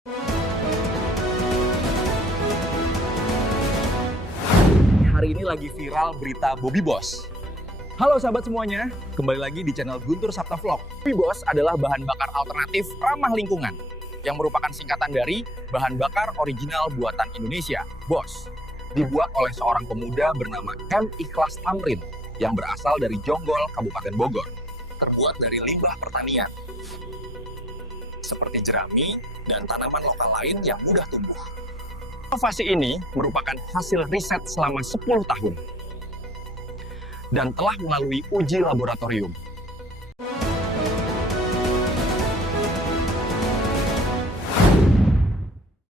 Hari ini lagi viral berita Bobby Boss. Halo sahabat semuanya, kembali lagi di channel Guntur Sabta Vlog. Bobby Boss adalah bahan bakar alternatif ramah lingkungan yang merupakan singkatan dari bahan bakar original buatan Indonesia, Boss. Dibuat oleh seorang pemuda bernama M. Ikhlas Tamrin yang berasal dari Jonggol, Kabupaten Bogor. Terbuat dari limbah pertanian, seperti jerami dan tanaman lokal lain yang mudah tumbuh. Inovasi ini merupakan hasil riset selama 10 tahun dan telah melalui uji laboratorium.